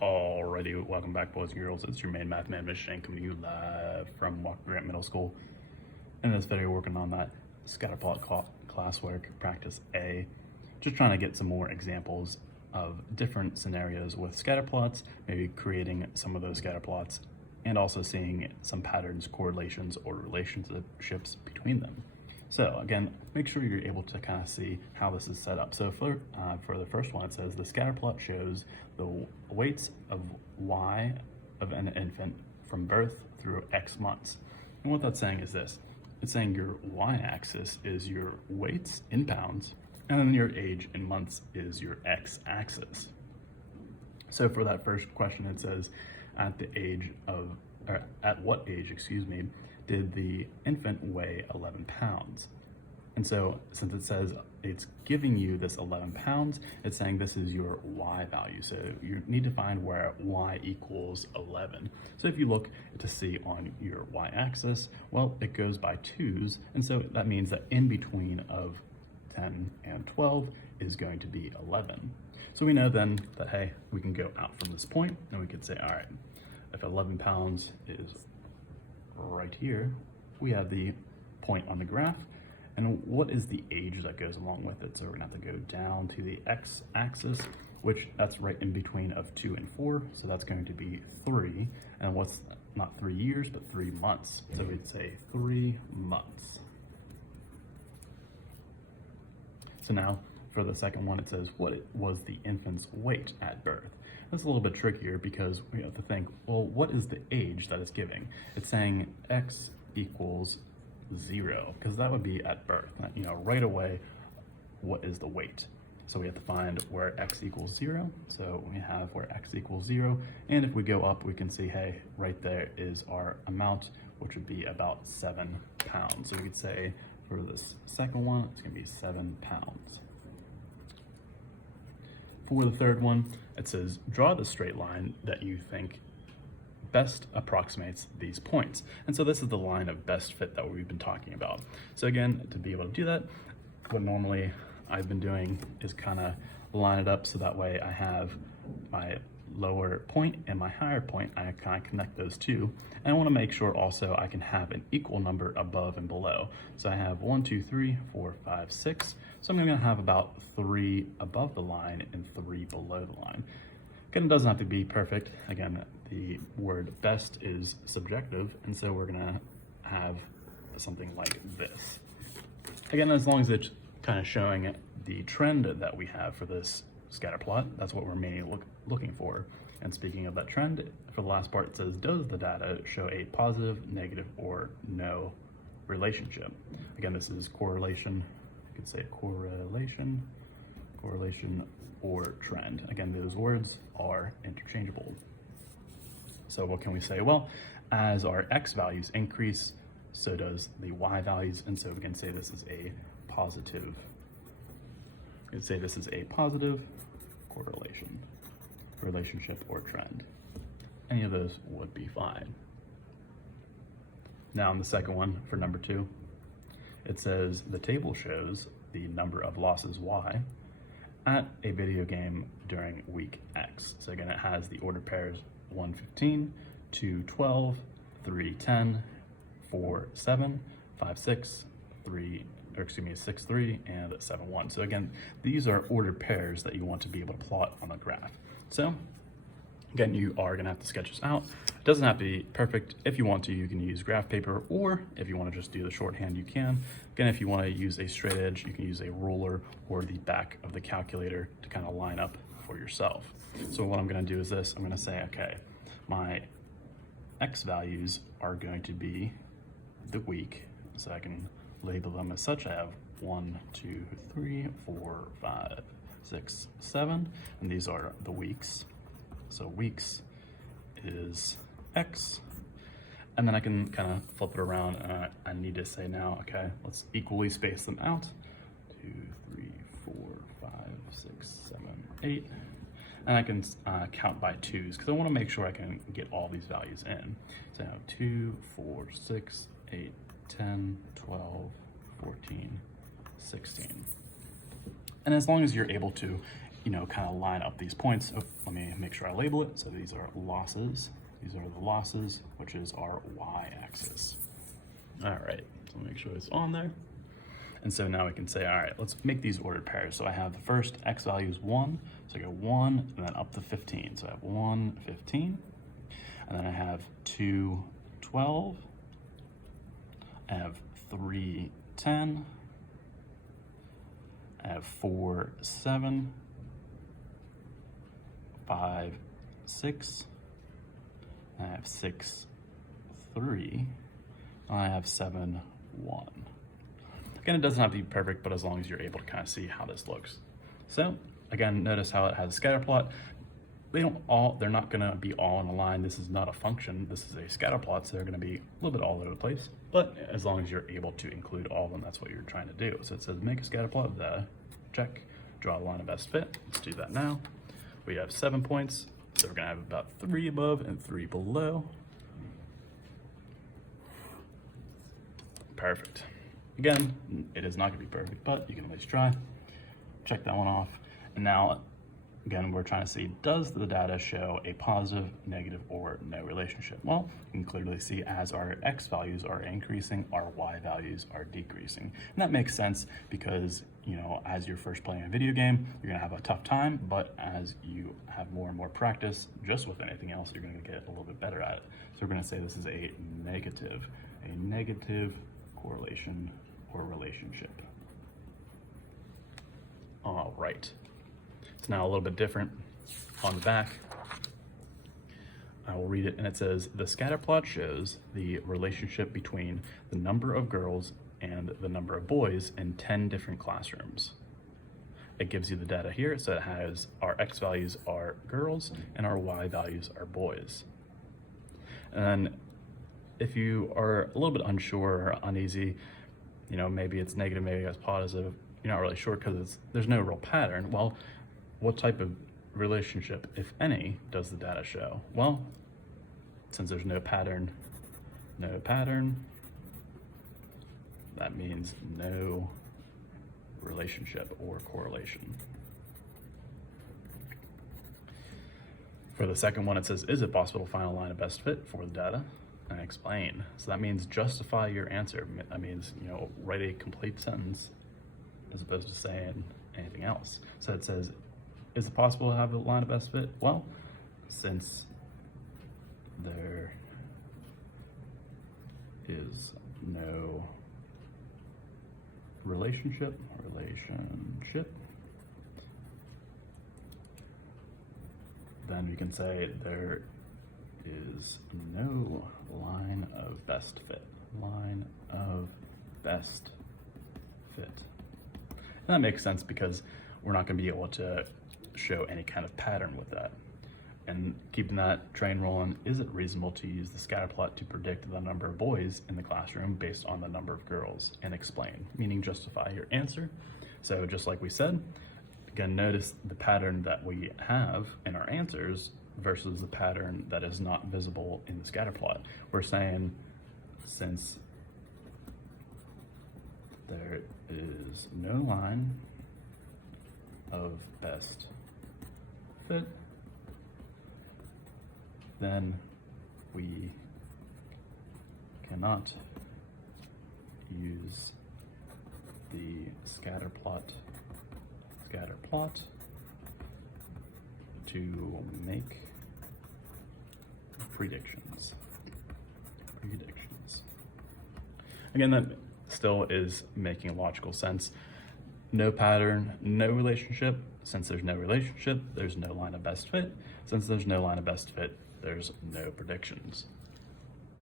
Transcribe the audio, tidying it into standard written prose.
Alrighty, welcome back, boys and girls. It's your main math man, Mr. Shane, coming to you live from Walker Grant Middle School. In this video, working on that Scatterplot classwork, practice A. Just trying to get some more examples of different scenarios with scatterplots, maybe creating some of those scatterplots, and also seeing some patterns, correlations, or relationships between them. So again, make sure you're able to kind of see how this is set up. So for the first one, it says the scatterplot shows the weights of Y of an infant from birth through X months. And what that's saying is this. It's saying your Y-axis is your weights in pounds, and then your age in months is your X-axis. So for that first question, it says at what age, did the infant weigh 11 pounds? And so since it says it's giving you this 11 pounds, it's saying this is your Y value. So you need to find where Y equals 11. So if you look to see on your Y axis, well, it goes by twos. And so that means that in between of 10 and 12 is going to be 11. So we know then that, hey, we can go out from this point and we could say, all right, if 11 pounds is right here, we have the point on the graph, and what is the age that goes along with it? So we're gonna have to go down to the X-axis, which that's right in between of 2 and 4, so that's going to be 3, and what's not 3 years, but 3 months. So we'd say 3 months. So now for the second one, it says what was the infant's weight at birth? That's a little bit trickier because we have to think, well, what is the age that it's giving? It's saying X equals 0, because that would be at birth. You know, right away, what is the weight? So we have to find where X equals 0. So we have where X equals 0. And if we go up, we can see, hey, right there is our amount, which would be about 7 pounds. So we could say for this second one, it's gonna be 7 pounds. For the third one, it says, draw the straight line that you think best approximates these points. And so this is the line of best fit that we've been talking about. So again, to be able to do that, what normally I've been doing is kind of line it up so that way I have my lower point and my higher point, I kind of connect those two. And I want to make sure also I can have an equal number above and below. So I have 1, 2, 3, 4, 5, 6. So I'm going to have about 3 above the line and 3 below the line. Again, it doesn't have to be perfect. Again, the word best is subjective, and so we're going to have something like this. Again, as long as it's kind of showing the trend that we have for this scatter plot, that's what we're mainly looking for. And speaking of that trend, for the last part, it says, does the data show a positive, negative, or no relationship? Again, this is correlation. You could say correlation, or trend. Again, those words are interchangeable. So what can we say? Well, as our X values increase, so does the Y values. And so we can say this is a positive. We can say this is a positive correlation, relationship, or trend. Any of those would be fine. Now in the second one, for number 2, it says the table shows the number of losses Y at a video game during week X. So again, it has the order pairs 1:15, 2:12, 3:10, 4:7, 5:6, 6:3, and 7:1. So again, these are ordered pairs that you want to be able to plot on the graph. So again, you are gonna have to sketch this out. It doesn't have to be perfect. If you want to, you can use graph paper, or if you want to just do the shorthand, you can. Again, if you want to use a straight edge, you can use a ruler or the back of the calculator to kind of line up for yourself. So what I'm gonna do is this. I'm gonna say, okay, my X values are going to be the week, so I can label them as such. I have 1, 2, 3, 4, 5, 6, 7, and these are the weeks. So weeks is X, and then I can kind of flip it around, and I need to say now, okay, let's equally space them out. 2, 3, 4, 5, 6, 7, 8, and I can count by twos because I want to make sure I can get all these values in. So I have 2, 4, 6, 8, 10, 12, 14, 16. And as long as you're able to kind of line up these points. Oh, let me make sure I label it. So these are losses. These are the losses, which is our y-axis. All right, so make sure it's on there. And so now we can say, all right, let's make these ordered pairs. So I have the first x value is 1, so I go 1 and then up to 15. So I have 1, 15, and then I have 2, 12, I have 3, 10, I have 4, 7, 5, 6, I have 6, 3, I have 7, 1. Again, it doesn't have to be perfect, but as long as you're able to kind of see how this looks. So again, notice how it has a scatter plot. They're not gonna be all in a line. This is not a function, this is a scatter plot, so they're gonna be a little bit all over the place. But as long as you're able to include all of them, that's what you're trying to do. So it says make a scatter plot of data, check, draw a line of best fit. Let's do that now. We have 7 points, so we're gonna have about 3 above and 3 below. Perfect. Again, it is not gonna be perfect, but you can at least try. Check that one off. And now, again, we're trying to see, does the data show a positive, negative, or no relationship? Well, you can clearly see as our x values are increasing, our y values are decreasing. And that makes sense because, as you're first playing a video game, you're gonna have a tough time, but as you have more and more practice, just with anything else, you're gonna get a little bit better at it. So we're gonna say this is a negative correlation or relationship. All right. It's now a little bit different on the back. I will read it, and it says, the scatter plot shows the relationship between the number of girls and the number of boys in 10 different classrooms. It gives you the data here, so it has our x values are girls and our y values are boys. And if you are a little bit unsure or uneasy, maybe it's negative, maybe it's positive, you're not really sure because there's no real pattern. Well, what type of relationship, if any, does the data show? Well, since there's no pattern, that means no relationship or correlation. For the second one, it says, is it possible to find a line of best fit for the data? And explain. So that means justify your answer. That means, write a complete sentence as opposed to saying anything else. So it says, is it possible to have a line of best fit? Well, since there is no relationship, then we can say there is no line of best fit. And that makes sense because we're not going to be able to show any kind of pattern with that. And keeping that train rolling, is it reasonable to use the scatter plot to predict the number of boys in the classroom based on the number of girls? And explain, meaning justify your answer. So just like we said, again, notice the pattern that we have in our answers versus the pattern that is not visible in the scatter plot. We're saying, since there is no line of best fit, then we cannot use the scatter plot to make predictions. Again, that still is making logical sense. No pattern, no relationship. Since there's no relationship, there's no line of best fit. Since there's no line of best fit, there's no predictions.